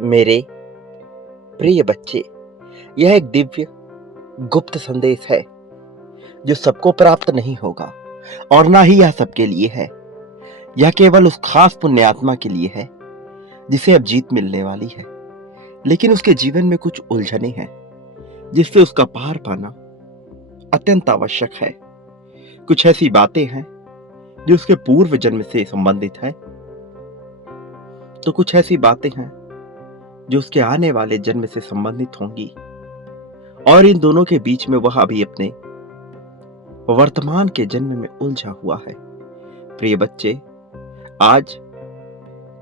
मेरे प्रिय बच्चे, यह एक दिव्य गुप्त संदेश है जो सबको प्राप्त नहीं होगा और ना ही यह सबके लिए है। यह केवल उस खास पुण्यात्मा के लिए है जिसे अब जीत मिलने वाली है, लेकिन उसके जीवन में कुछ उलझने हैं जिससे उसका पार पाना अत्यंत आवश्यक है। कुछ ऐसी बातें हैं जो उसके पूर्व जन्म से संबंधित है, तो कुछ ऐसी बातें हैं जो उसके आने वाले जन्म से संबंधित होंगी, और इन दोनों के बीच में वह अभी अपने वर्तमान के जन्म में उलझा हुआ है। प्रिय बच्चे, आज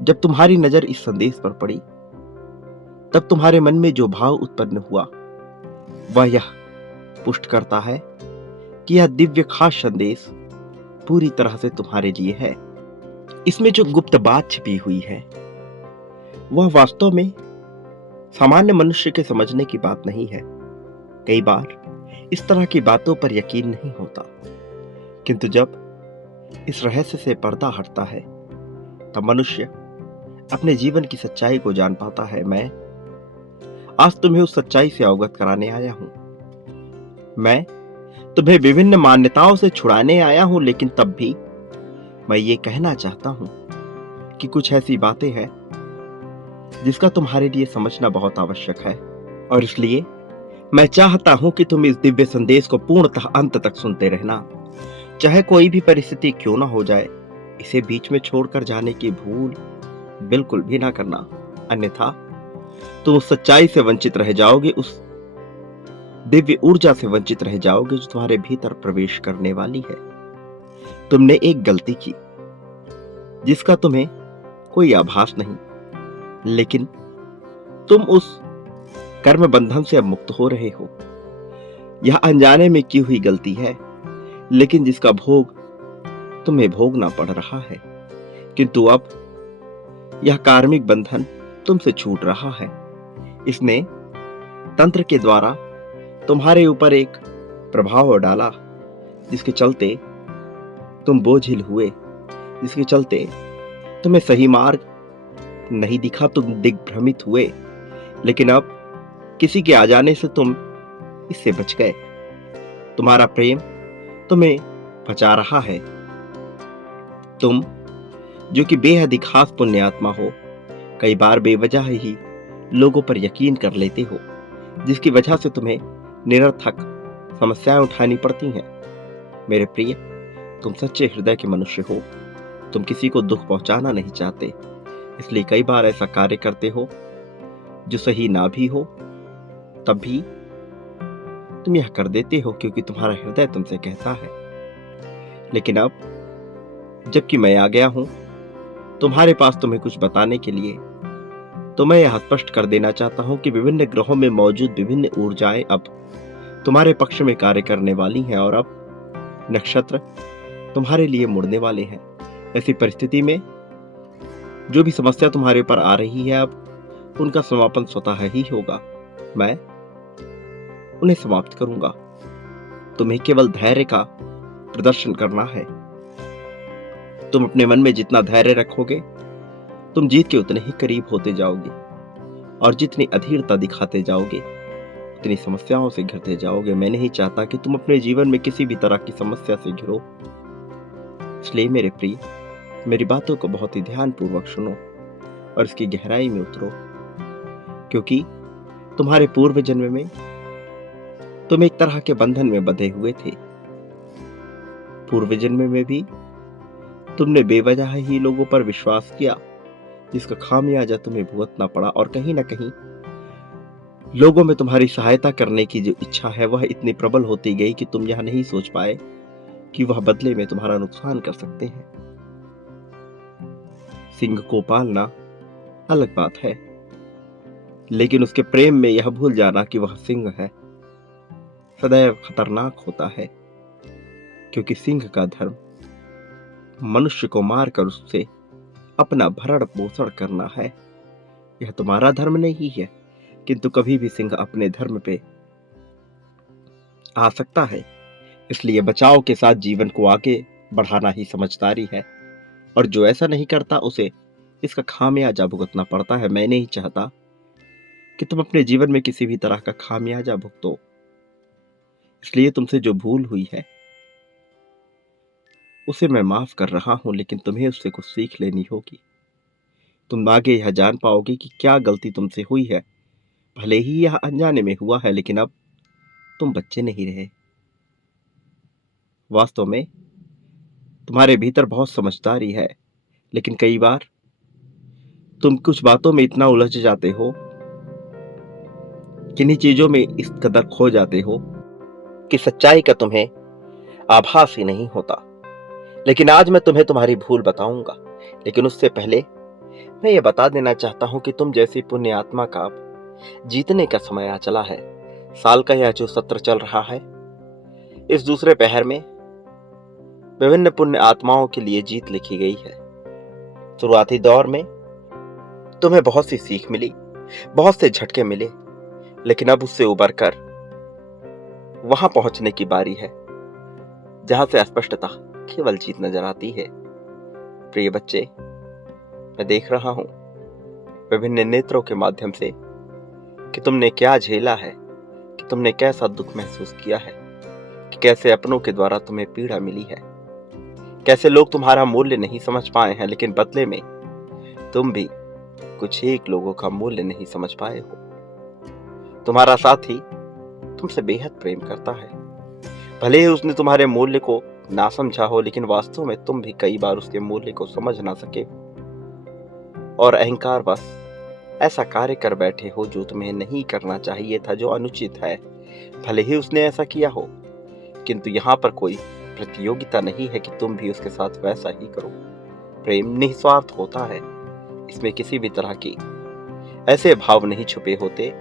जब तुम्हारी नजर इस संदेश पर पड़ी, तब तुम्हारे मन में जो भाव उत्पन्न हुआ वह यह पुष्ट करता है कि यह दिव्य खास संदेश पूरी तरह से तुम्हारे लिए है। इसमें जो गुप्त बात छिपी हुई है वह वास्तव में सामान्य मनुष्य के समझने की बात नहीं है। कई बार इस तरह की बातों पर यकीन नहीं होता, किंतु जब इस रहस्य से पर्दा हटता है तब मनुष्य अपने जीवन की सच्चाई को जान पाता है। मैं आज तुम्हें उस सच्चाई से अवगत कराने आया हूं। मैं तुम्हें विभिन्न मान्यताओं से छुड़ाने आया हूं, लेकिन तब भी मैं ये कहना चाहता हूं कि कुछ ऐसी बातें हैं जिसका तुम्हारे लिए समझना बहुत आवश्यक है, और इसलिए मैं चाहता हूं कि तुम इस दिव्य संदेश को पूर्णतः अंत तक सुनते रहना। चाहे कोई भी परिस्थिति क्यों ना हो जाए, इसे बीच में छोड़कर जाने की भूल बिल्कुल भी ना करना, अन्यथा तुम उस सच्चाई से वंचित रह जाओगे, उस दिव्य ऊर्जा से वंचित रह जाओगे जो तुम्हारे भीतर प्रवेश करने वाली है। तुमने एक गलती की जिसका तुम्हें कोई आभास नहीं, लेकिन तुम उस कर्म बंधन से अब मुक्त हो रहे हो। यह अनजाने में की हुई गलती है, लेकिन जिसका भोग तुम्हें भोगना पड़ रहा है, किंतु अब यह कार्मिक बंधन तुमसे छूट रहा है। इसने तंत्र के द्वारा तुम्हारे ऊपर एक प्रभाव डाला जिसके चलते तुम बोझिल हुए, जिसके चलते तुम्हें सही मार्ग नहीं दिखा, तुम दिग्भ्रमित हुए, लेकिन अब किसी के आ जाने से तुम इससे बच गए। तुम्हारा प्रेम तुम्हें बचा रहा है। तुम जो कि बेहद ही खास पुण्यात्मा हो, कई बार बेवजह ही लोगों पर यकीन कर लेते हो, जिसकी वजह से तुम्हें निरर्थक समस्याएं उठानी पड़ती हैं। मेरे प्रिय, तुम सच्चे हृदय के मनुष्य हो। तुम किसी को दुख पहुंचाना नहीं चाहते, इसलिए कई बार ऐसा कार्य करते हो जो सही ना भी हो, तब भी तुम यह कर देते हो क्योंकि तुम्हारा हृदय तुमसे कहता है। लेकिन अब जबकि मैं आ गया हूं तुम्हारे पास तुम्हें कुछ बताने के लिए, तो मैं यह स्पष्ट कर देना चाहता हूं कि विभिन्न ग्रहों में मौजूद विभिन्न ऊर्जाएं अब तुम्हारे पक्ष में कार्य करने वाली हैं, और अब नक्षत्र तुम्हारे लिए मुड़ने वाले हैं। ऐसी परिस्थिति में जो भी समस्या तुम्हारे ऊपर आ रही है, अब उनका समापन स्वतः ही होगा। मैं उन्हें समाप्त करूंगा। तुम्हें केवल धैर्य का प्रदर्शन करना है। तुम अपने मन में जितना धैर्य रखोगे, तुम जीत के उतने ही करीब होते जाओगे, और जितनी अधीरता दिखाते जाओगे उतनी समस्याओं से घिरते जाओगे। मैं नहीं चाहता कि तुम अपने जीवन में किसी भी तरह की समस्या से घिरो। इसलिए मेरे प्रिय, मेरी बातों को बहुत ही ध्यानपूर्वक सुनो और इसकी गहराई में उतरो, क्योंकि तुम्हारे पूर्व जन्म में तुम एक तरह के बंधन में बंधे हुए थे। पूर्व जन्म में भी तुमने बेवजह ही लोगों पर विश्वास किया, जिसका खामियाजा तुम्हें भुगतना पड़ा, और कहीं ना कहीं लोगों में तुम्हारी सहायता करने की जो इच्छा है वह इतनी प्रबल होती गई कि तुम यह नहीं सोच पाए कि वह बदले में तुम्हारा नुकसान कर सकते हैं। सिंह को पालना अलग बात है, लेकिन उसके प्रेम में यह भूल जाना कि वह सिंह है सदैव खतरनाक होता है, क्योंकि सिंह का धर्म मनुष्य को मारकर उससे अपना भरण पोषण करना है। यह तुम्हारा धर्म नहीं है, किंतु कभी भी सिंह अपने धर्म पे आ सकता है। इसलिए बचाव के साथ जीवन को आगे बढ़ाना ही समझदारी है, और जो ऐसा नहीं करता उसे इसका खामियाजा भुगतना पड़ता है। मैं नहीं चाहता कि तुम अपने जीवन में किसी भी तरह का खामियाजा भुगतो। इसलिए तुमसे जो भूल हुई है उसे मैं माफ कर रहा हूं, लेकिन तुम्हें उससे कुछ सीख लेनी होगी। तुम आगे यह जान पाओगे कि क्या गलती तुमसे हुई है। भले ही यह अनजाने में हुआ है, लेकिन अब तुम बच्चे नहीं रहे। वास्तव में तुम्हारे भीतर बहुत समझदारी है, लेकिन कई बार तुम कुछ बातों में इतना उलझ जाते हो, किन्हीं चीजों में इस कदर खो जाते हो कि सच्चाई का तुम्हें आभास ही नहीं होता। लेकिन आज मैं तुम्हें तुम्हारी भूल बताऊंगा, लेकिन उससे पहले मैं ये बता देना चाहता हूं कि तुम जैसी पुण्य आत्मा का अब जीतने का समय आ चला है। साल का यह जो सत्र चल रहा है, इस दूसरे पहर में विभिन्न पुण्य आत्माओं के लिए जीत लिखी गई है। शुरुआती दौर में तुम्हें बहुत सी सीख मिली, बहुत से झटके मिले, लेकिन अब उससे उबर कर वहां पहुंचने की बारी है जहां से स्पष्टता केवल जीत नजर आती है। प्रिय बच्चे, मैं देख रहा हूं विभिन्न नेत्रों के माध्यम से कि तुमने क्या झेला है, कि तुमने कैसा दुख महसूस किया है, कि कैसे अपनों के द्वारा तुम्हें पीड़ा मिली है, कैसे लोग तुम्हारा मूल्य नहीं समझ पाए हैं, लेकिन बदले में तुम भी कुछ एक लोगों का मूल्य नहीं समझ पाए हो। तुम्हारा साथी तुमसे बेहद प्रेम करता है। भले ही उसने तुम्हारे मूल्य को ना समझा हो, लेकिन वास्तव में तुम भी कई बार उसके मूल्य को समझ ना सके और अहंकार बस ऐसा कार्य कर बैठे हो जो तुम्हें नहीं करना चाहिए था, जो अनुचित है। भले ही उसने ऐसा किया हो, किंतु यहाँ पर कोई प्रतियोगिता नहीं है कि तुम भी उसके साथ वैसा ही करो। प्रेम निस्वार्थ होता है, इसमें किसी भी तरह की ऐसे भाव नहीं छुपे होते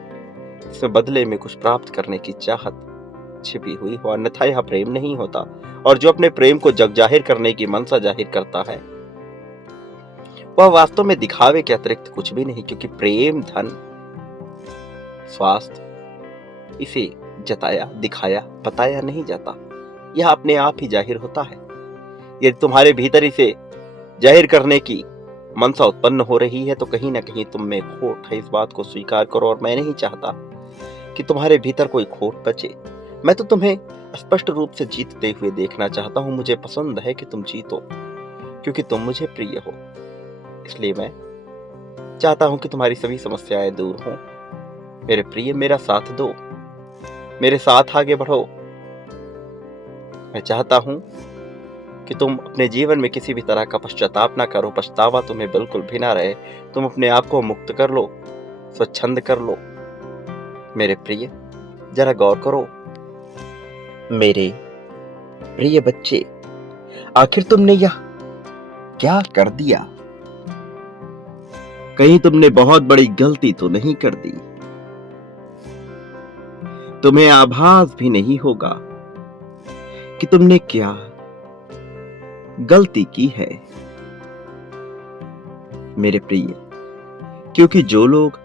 इसमें बदले में कुछ प्राप्त करने की चाहत छिपी हुई हो, अन्यथा यह प्रेम नहीं होता। और जो अपने प्रेम को जग जाहिर करने की मनसा जाहिर करता है, वह वास्तव में दिखावे के अतिरिक्त कुछ भी नहीं, क्योंकि प्रेम, धन, स्वास्थ्य इसे जताया, दिखाया, बताया नहीं जाता। यह अपने आप ही जाहिर होता है। यदि तुम्हारे भीतर इसे जाहिर करने की मनसा उत्पन्न हो रही है तो कहीं ना कहीं तुम में खोट है। इस बात को स्वीकार करो, और मैं नहीं चाहता कि तुम्हारे भीतर कोई खोट बचे। मैं तो तुम्हें स्पष्ट रूप से जीतते हुए देखना चाहता हूं। मुझे पसंद है कि तुम जीतो, क्योंकि तुम मुझे प्रिय हो। इसलिए मैं चाहता हूं कि तुम्हारी सभी समस्याएं दूर हों। मेरे प्रिय, मेरा साथ दो, मेरे साथ आगे बढ़ो। मैं चाहता हूं कि तुम अपने जीवन में किसी भी तरह का पश्चाताप ना करो। पछतावा तुम्हें बिल्कुल भी ना रहे। तुम अपने आप को मुक्त कर लो, स्वच्छंद कर लो। मेरे प्रिय, जरा गौर करो। मेरे प्रिय बच्चे, आखिर तुमने यह क्या कर दिया? कहीं तुमने बहुत बड़ी गलती तो नहीं कर दी? तुम्हें आभास भी नहीं होगा कि तुमने क्या गलती की है। मेरे प्रिय, क्योंकि जो लोग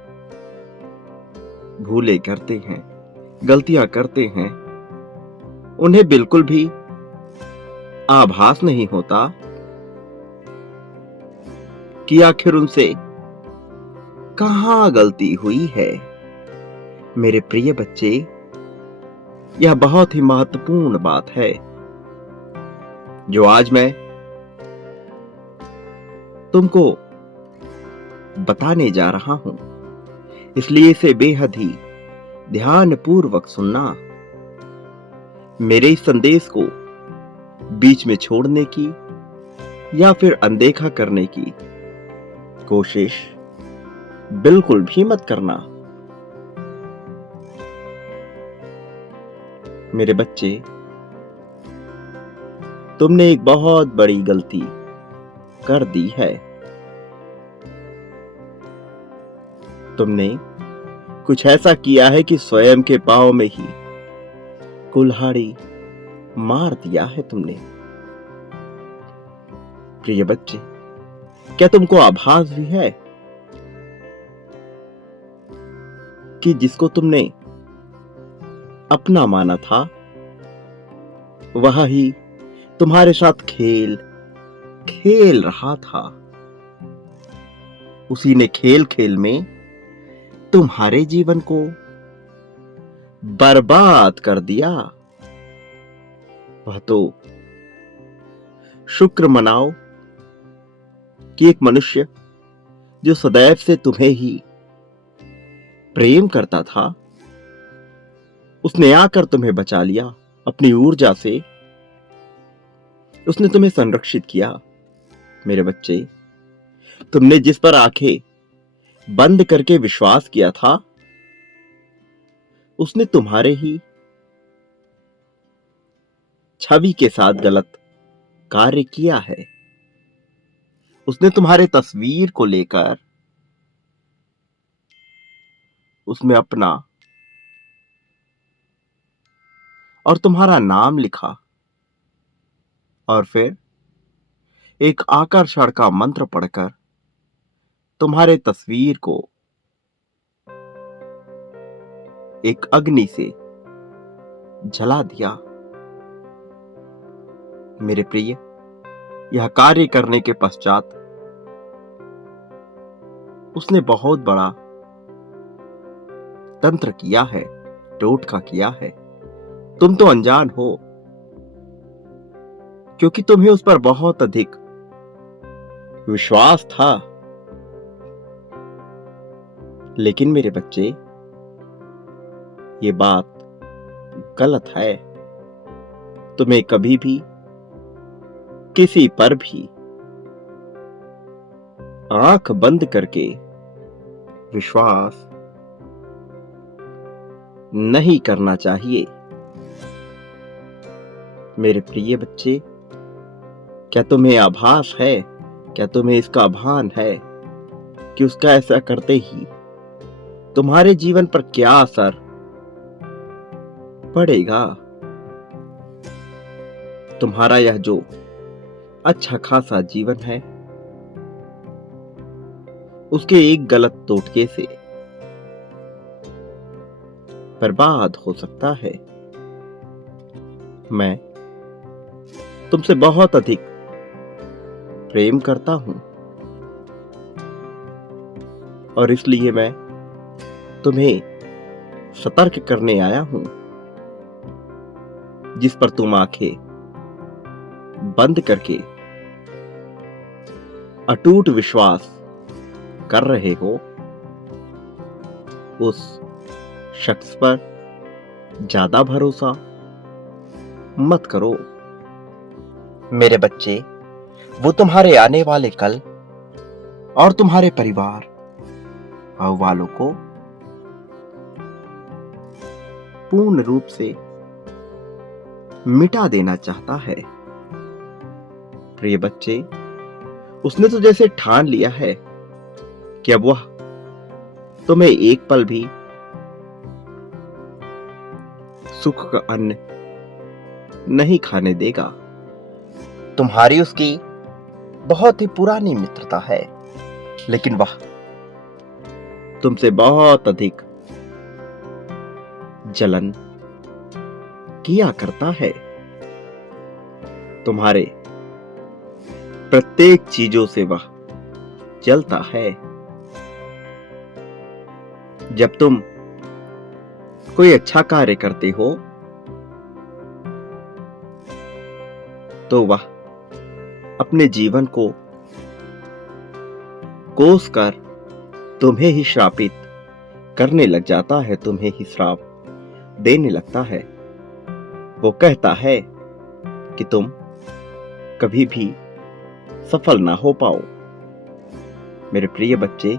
भूले करते हैं, गलतियां करते हैं, उन्हें बिल्कुल भी आभास नहीं होता कि आखिर उनसे कहां गलती हुई है। मेरे प्रिय बच्चे, यह बहुत ही महत्वपूर्ण बात है जो आज मैं तुमको बताने जा रहा हूं। इसलिए इसे बेहद ही ध्यानपूर्वक सुनना। मेरे इस संदेश को बीच में छोड़ने की या फिर अनदेखा करने की कोशिश बिल्कुल भी मत करना। मेरे बच्चे, तुमने एक बहुत बड़ी गलती कर दी है। तुमने कुछ ऐसा किया है कि स्वयं के पांव में ही कुल्हाड़ी मार दिया है तुमने। प्रिय बच्चे, क्या तुमको आभास भी है कि जिसको तुमने अपना माना था, वह ही तुम्हारे साथ खेल रहा था। उसी ने खेल खेल में तुम्हारे जीवन को बर्बाद कर दिया, वह तो शुक्र मनाओ कि एक मनुष्य जो सदैव से तुम्हें ही प्रेम करता था, उसने आकर तुम्हें बचा लिया अपनी ऊर्जा से। उसने तुम्हें संरक्षित किया। मेरे बच्चे, तुमने जिस पर आंखें बंद करके विश्वास किया था, उसने तुम्हारे ही छवि के साथ गलत कार्य किया है। उसने तुम्हारे तस्वीर को लेकर उसमें अपना और तुम्हारा नाम लिखा और फिर एक आकर्षण का मंत्र पढ़कर तुम्हारे तस्वीर को एक अग्नि से जला दिया। मेरे प्रिय, यह कार्य करने के पश्चात उसने बहुत बड़ा तंत्र किया है, टोटका किया है। तुम तो अनजान हो, क्योंकि तुम्हें उस पर बहुत अधिक विश्वास था। लेकिन मेरे बच्चे, ये बात गलत है। तुम्हें कभी भी किसी पर भी आंख बंद करके विश्वास नहीं करना चाहिए। मेरे प्रिय बच्चे, क्या तुम्हें आभास है, क्या तुम्हें इसका भान है कि उसका ऐसा करते ही तुम्हारे जीवन पर क्या असर पड़ेगा? तुम्हारा यह जो अच्छा खासा जीवन है, उसके एक गलत टोटके से बर्बाद हो सकता है। मैं तुमसे बहुत अधिक प्रेम करता हूं और इसलिए मैं तुम्हें सतर्क करने आया हूं। जिस पर तुम आंखें बंद करके अटूट विश्वास कर रहे हो, उस शख्स पर ज्यादा भरोसा मत करो। मेरे बच्चे, वो तुम्हारे आने वाले कल और तुम्हारे परिवार वालों को पूर्ण रूप से मिटा देना चाहता है। प्रिय बच्चे, उसने तो जैसे ठान लिया है कि अब वह तुम्हें एक पल भी सुख का अन्न नहीं खाने देगा। तुम्हारी उसकी बहुत ही पुरानी मित्रता है, लेकिन वह तुमसे बहुत अधिक जलन किया करता है। तुम्हारे प्रत्येक चीजों से वह जलता है। जब तुम कोई अच्छा कार्य करते हो तो वह अपने जीवन को कोस कर तुम्हें ही श्रापित करने लग जाता है, तुम्हें ही श्राप देने लगता है। वो कहता है कि तुम कभी भी सफल ना हो पाओ। मेरे प्रिय बच्चे,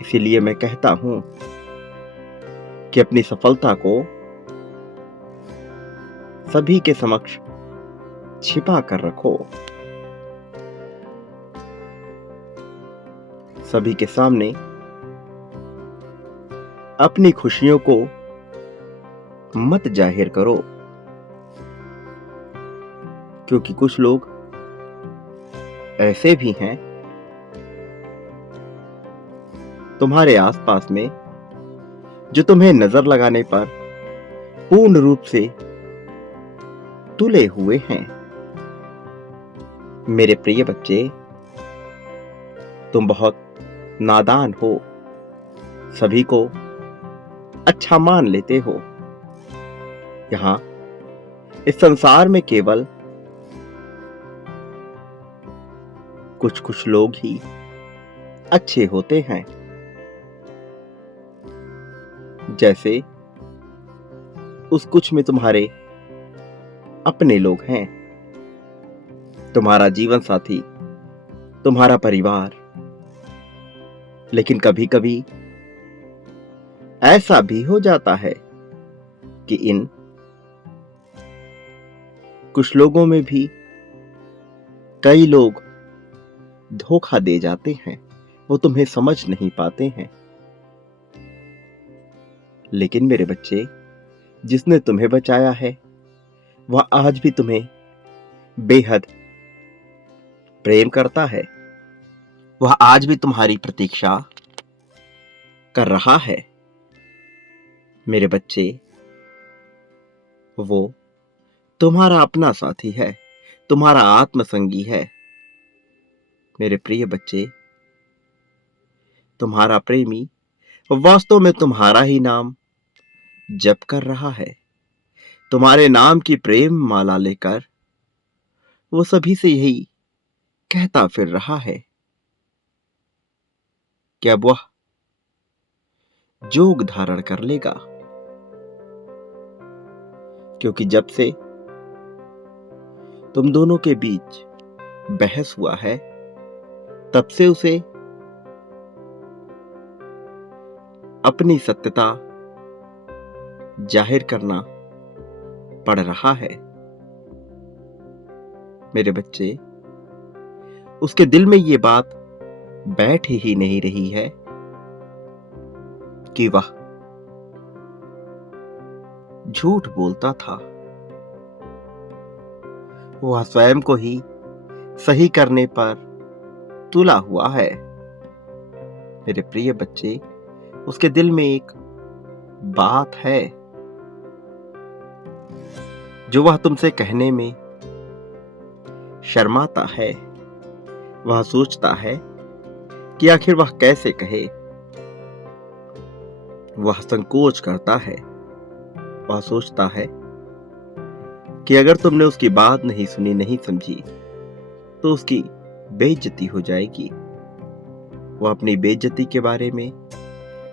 इसीलिए मैं कहता हूं कि अपनी सफलता को सभी के समक्ष छिपा कर रखो। सभी के सामने अपनी खुशियों को मत जाहिर करो, क्योंकि कुछ लोग ऐसे भी हैं तुम्हारे आसपास में जो तुम्हें नजर लगाने पर पूर्ण रूप से तुले हुए हैं। मेरे प्रिय बच्चे, तुम बहुत नादान हो, सभी को अच्छा मान लेते हो। यहां इस संसार में केवल कुछ कुछ लोग ही अच्छे होते हैं। जैसे उस कुछ में तुम्हारे अपने लोग हैं, तुम्हारा जीवन साथी, तुम्हारा परिवार। लेकिन कभी कभी ऐसा भी हो जाता है कि इन कुछ लोगों में भी कई लोग धोखा दे जाते हैं, वो तुम्हें समझ नहीं पाते हैं। लेकिन मेरे बच्चे, जिसने तुम्हें बचाया है वह आज भी तुम्हें बेहद प्रेम करता है। वह आज भी तुम्हारी प्रतीक्षा कर रहा है। मेरे बच्चे, वो तुम्हारा अपना साथी है, तुम्हारा आत्मसंगी है। मेरे प्रिय बच्चे, तुम्हारा प्रेमी वास्तव में तुम्हारा ही नाम जप कर रहा है। तुम्हारे नाम की प्रेम माला लेकर वो सभी से यही कहता फिर रहा है कि अब वह जोग धारण कर लेगा, क्योंकि जब से तुम दोनों के बीच बहस हुआ है तब से उसे अपनी सत्यता जाहिर करना पड़ रहा है। मेरे बच्चे, उसके दिल में ये बात बैठ ही नहीं रही है कि वह झूठ बोलता था। वह स्वयं को ही सही करने पर तुला हुआ है। मेरे प्रिय बच्चे, उसके दिल में एक बात है जो वह तुमसे कहने में शर्माता है। वह सोचता है कि आखिर वह कैसे कहे। वह संकोच करता है। वह सोचता है कि अगर तुमने उसकी बात नहीं सुनी, नहीं समझी, तो उसकी बेइज्जती हो जाएगी। वह अपनी बेइज्जती के बारे में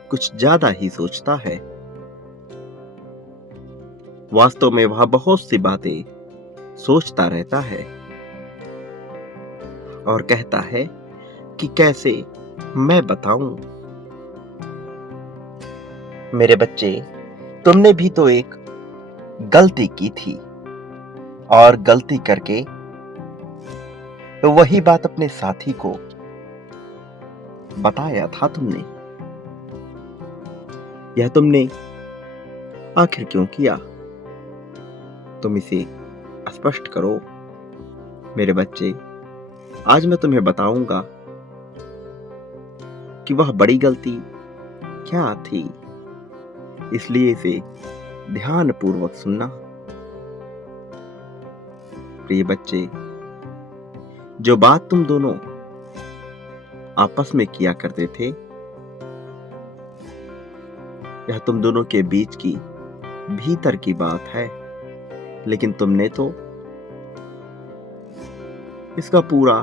कुछ ज्यादा ही सोचता है। वास्तव में वह बहुत सी बातें सोचता रहता है और कहता है कि कैसे मैं बताऊं। मेरे बच्चे, तुमने भी तो एक गलती की थी और गलती करके तो वही बात अपने साथी को बताया था तुमने। यह तुमने आखिर क्यों किया? तुम इसे स्पष्ट करो। मेरे बच्चे, आज मैं तुम्हें बताऊंगा कि वह बड़ी गलती क्या थी, इसलिए इसे ध्यानपूर्वक सुनना। प्रिय बच्चे, जो बात तुम दोनों आपस में किया करते थे, यह तुम दोनों के बीच की भीतर की बात है, लेकिन तुमने तो इसका पूरा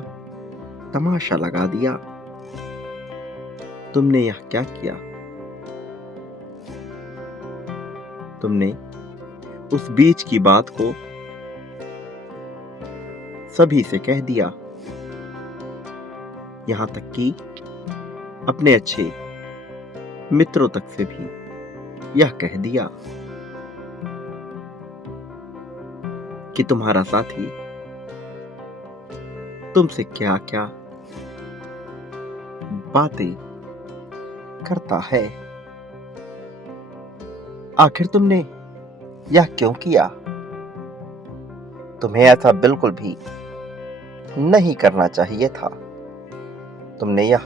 तमाशा लगा दिया। तुमने यह क्या किया? तुमने उस बीच की बात को सभी से कह दिया, यहां तक कि अपने अच्छे मित्रों तक से भी यह कह दिया कि तुम्हारा साथी तुमसे क्या क्या बातें करता है। आखिर तुमने यह क्यों किया? तुम्हें ऐसा बिल्कुल भी नहीं करना चाहिए था। तुमने यह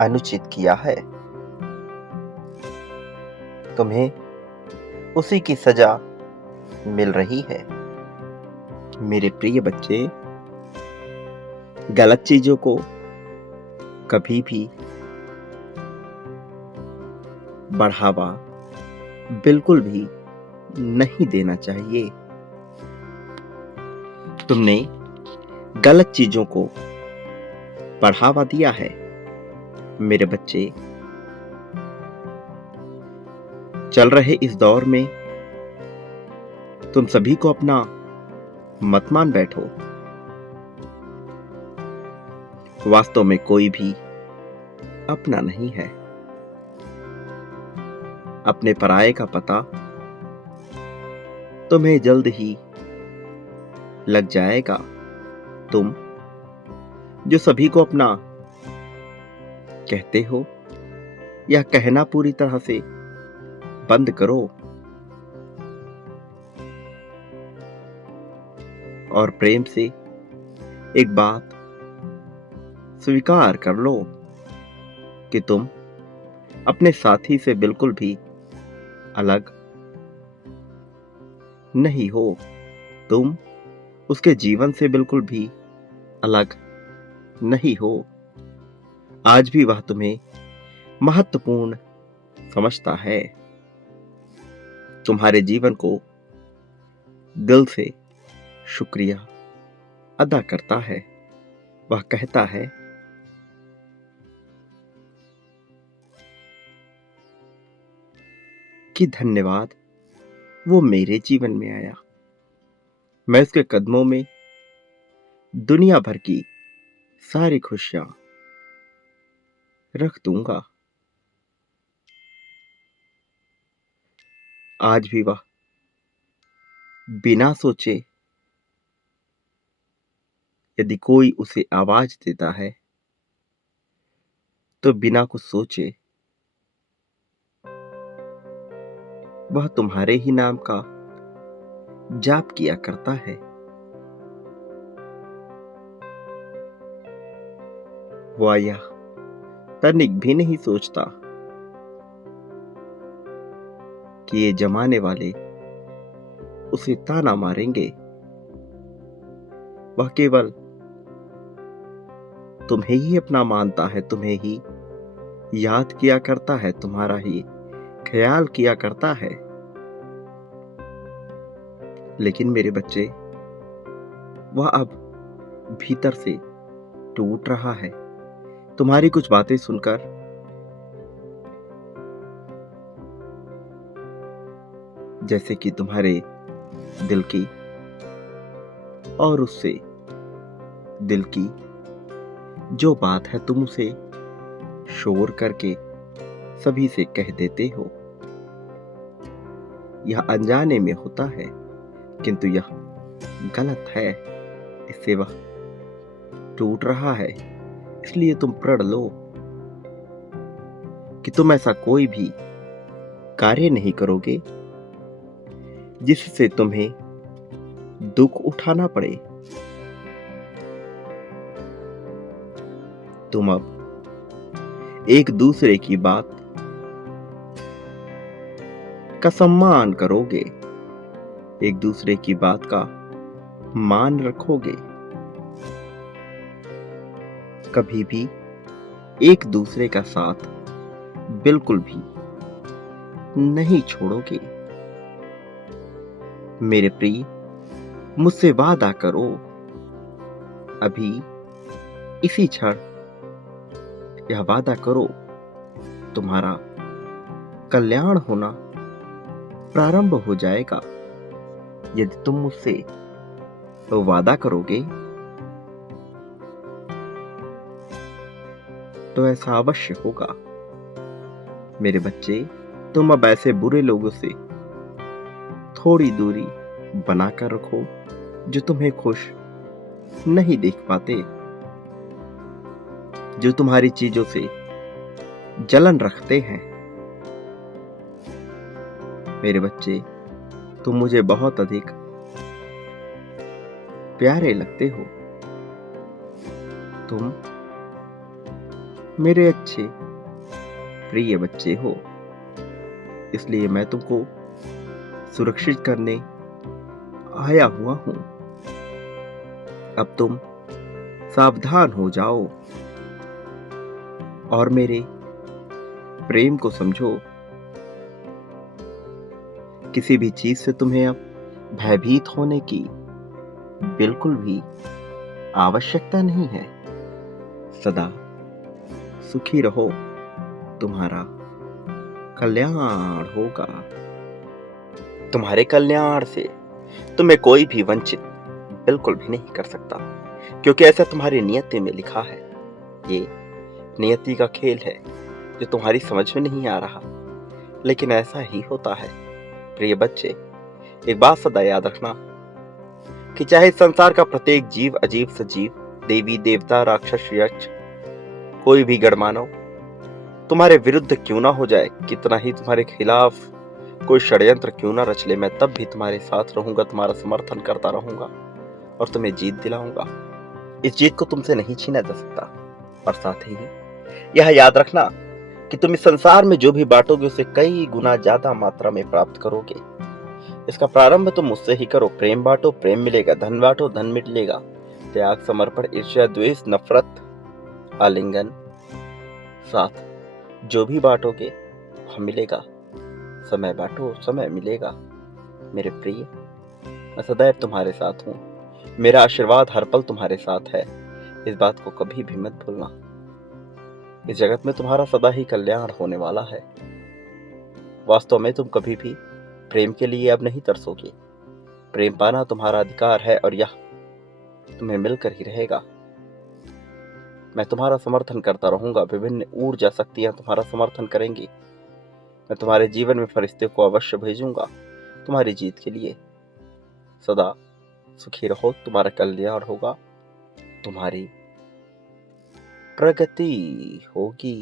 अनुचित किया है। तुम्हें उसी की सजा मिल रही है। मेरे प्रिय बच्चे, गलत चीजों को कभी भी बढ़ावा बिल्कुल भी नहीं देना चाहिए। तुमने गलत चीजों को बढ़ावा दिया है। मेरे बच्चे, चल रहे इस दौर में तुम सभी को अपना मत मान बैठो। वास्तव में कोई भी अपना नहीं है। अपने पराये का पता तुम्हें जल्द ही लग जाएगा। तुम जो सभी को अपना कहते हो, यह कहना पूरी तरह से बंद करो और प्रेम से एक बात स्वीकार कर लो कि तुम अपने साथी से बिल्कुल भी अलग नहीं हो। तुम उसके जीवन से बिल्कुल भी अलग नहीं हो। आज भी वह तुम्हें महत्वपूर्ण समझता है। तुम्हारे जीवन को दिल से शुक्रिया अदा करता है। वह कहता है, कि धन्यवाद वो मेरे जीवन में आया। मैं उसके कदमों में दुनिया भर की सारी खुशियां रख दूंगा। आज भी वह बिना सोचे यदि कोई उसे आवाज देता है तो बिना कुछ सोचे वह तुम्हारे ही नाम का जाप किया करता है। वह यह तनिक भी नहीं सोचता कि ये जमाने वाले उसे ताना मारेंगे। वह केवल तुम्हें ही अपना मानता है, तुम्हें ही याद किया करता है, तुम्हारा ही ख्याल किया करता है। लेकिन मेरे बच्चे, वह अब भीतर से टूट रहा है। तुम्हारी कुछ बातें सुनकर जैसे कि तुम्हारे दिल की और उससे दिल की जो बात है तुम उसे शोर करके सभी से कह देते हो। यह अनजाने में होता है, किंतु यह गलत है। इससे वह टूट रहा है। इसलिए तुम प्रण लो कि तुम ऐसा कोई भी कार्य नहीं करोगे जिससे तुम्हें दुख उठाना पड़े। तुम अब एक दूसरे की बात का सम्मान करोगे, एक दूसरे की बात का मान रखोगे। कभी भी एक दूसरे का साथ बिल्कुल भी नहीं छोड़ोगे। मेरे प्रिय, मुझसे वादा करो, अभी इसी क्षण यह वादा करो, तुम्हारा कल्याण होना प्रारंभ हो जाएगा। यदि तुम मुझसे वादा करोगे तो ऐसा अवश्य होगा। मेरे बच्चे, तुम अब ऐसे बुरे लोगों से थोड़ी दूरी बनाकर रखो जो तुम्हें खुश नहीं देख पाते, जो तुम्हारी चीजों से जलन रखते हैं। मेरे बच्चे, तुम मुझे बहुत अधिक प्यारे लगते हो। तुम मेरे अच्छे प्रिय बच्चे हो। इसलिए मैं तुमको सुरक्षित करने आया हुआ हूं। अब तुम सावधान हो जाओ और मेरे प्रेम को समझो। किसी भी चीज से तुम्हें अब भयभीत होने की बिल्कुल भी आवश्यकता नहीं है। सदा सुखी रहो, तुम्हारा कल्याण होगा। तुम्हारे कल्याण से तुम्हें कोई भी वंचित बिल्कुल भी नहीं कर सकता, क्योंकि ऐसा तुम्हारी नियति में लिखा है। ये नियति का खेल है जो तुम्हारी समझ में नहीं आ रहा, लेकिन ऐसा ही होता है। प्रिय बच्चे, एक बात सदा याद रखना कि चाहे इस संसार का प्रत्येक जीव, अजीब सजीव, देवी देवता, राक्षस यक्ष, कोई भी गण मानव तुम्हारे विरुद्ध क्यों ना हो जाए, कितना ही तुम्हारे खिलाफ कोई षड्यंत्र क्यों ना रच ले, मैं तब भी तुम्हारे साथ रहूंगा, तुम्हारा समर्थन करता रहूंगा और तुम्हें जीत दिलाऊंगा। इस जीत को तुमसे नहीं छीना जा सकता। और साथ ही यह याद रखना कि तुम इस संसार में जो भी बांटोगे उसे कई गुना ज्यादा मात्रा में प्राप्त करोगे। इसका प्रारंभ तुम मुझसे ही करो। प्रेम बांटो, प्रेम मिलेगा। धन बांटो, धन मिलेगा। त्याग, समर्पण, ईर्ष्या, द्वेष, नफरत, आलिंगन, साथ जो भी बांटोगे वह मिलेगा। समय बांटो, समय मिलेगा। मेरे प्रिय, मैं सदैव तुम्हारे साथ हूँ। मेरा आशीर्वाद हर पल तुम्हारे साथ है। इस बात को कभी भी मत भूलना। इस जगत में तुम्हारा सदा ही कल्याण होने वाला है। वास्तव में तुम कभी भी प्रेम के लिए अब नहीं तरसोगे। प्रेम पाना तुम्हारा अधिकार है और यह तुम्हें मिलकर ही रहेगा। मैं तुम्हारा समर्थन करता रहूंगा। विभिन्न ऊर्जा शक्तियां तुम्हारा समर्थन करेंगी। मैं तुम्हारे जीवन में फरिश्ते को अवश्य भेजूंगा तुम्हारी जीत के लिए। सदा सुखी रहो, तुम्हारा कल्याण होगा, तुम्हारी प्रगति होगी।